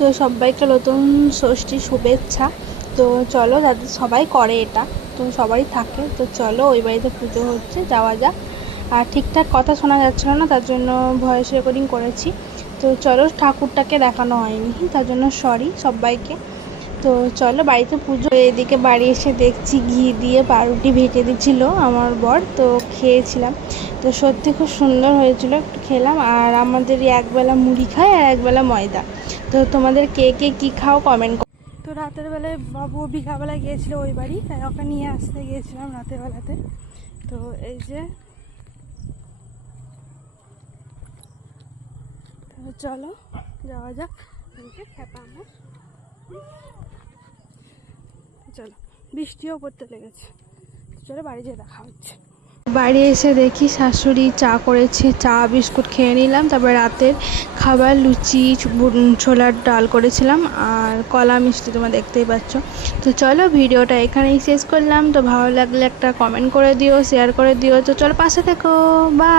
তো সবাইকে নতুন ষষ্ঠীর শুভেচ্ছা। তো চলো, যাদের সবাই করে এটা, তো সবারই থাকে। তো চলো, ওই বাড়িতে পুজো হচ্ছে, যাওয়া যাক। আর ঠিকঠাক কথা শোনা যাচ্ছিলো না, তার জন্য ভয়েস রেকর্ডিং করেছি। তো চলো, ঠাকুরটাকে দেখানো হয়নি, তার জন্য সরি সবাইকে। তো চলো, বাড়িতে পুজো। এদিকে বাড়ি এসে দেখছি ঘি দিয়ে পাউরুটি ভেজে দিচ্ছিলো আমার বর, তো খেয়েছিলাম। তো সত্যি খুব সুন্দর হয়েছিল, একটু খেলাম। আর আমাদের একবেলা মুড়ি খায় আর একবেলা ময়দা। তো তোমাদের কে কে কী খাও কমেন্ট করো। তো রাতের বেলায় বাবু বিকালবেলায় গিয়েছিলো ওই বাড়ি, তাই ওকে নিয়ে আসতে গিয়েছিলাম রাতের বেলাতে। তো এই যে, তো চলো যাওয়া যাক। খেপা আমার, চলো, বৃষ্টিও পড়তে লেগেছে। চলো বাড়ি যেয়ে দেখা হচ্ছে। বাড়ি এসে দেখি শাশুড়ি চা করেছে, চা বিস্কুট খেয়ে নিলাম। তারপরে রাতের খাবার লুচি ছোলার ডাল করেছিলাম আর কলা মিষ্টি, তোমরা দেখতেই পাচ্ছ। তো চলো, ভিডিওটা এখানেই শেষ করলাম। তো ভালো লাগলে একটা কমেন্ট করে দিও, শেয়ার করে দিও। তো চলো, পাশে থেকো, বাই।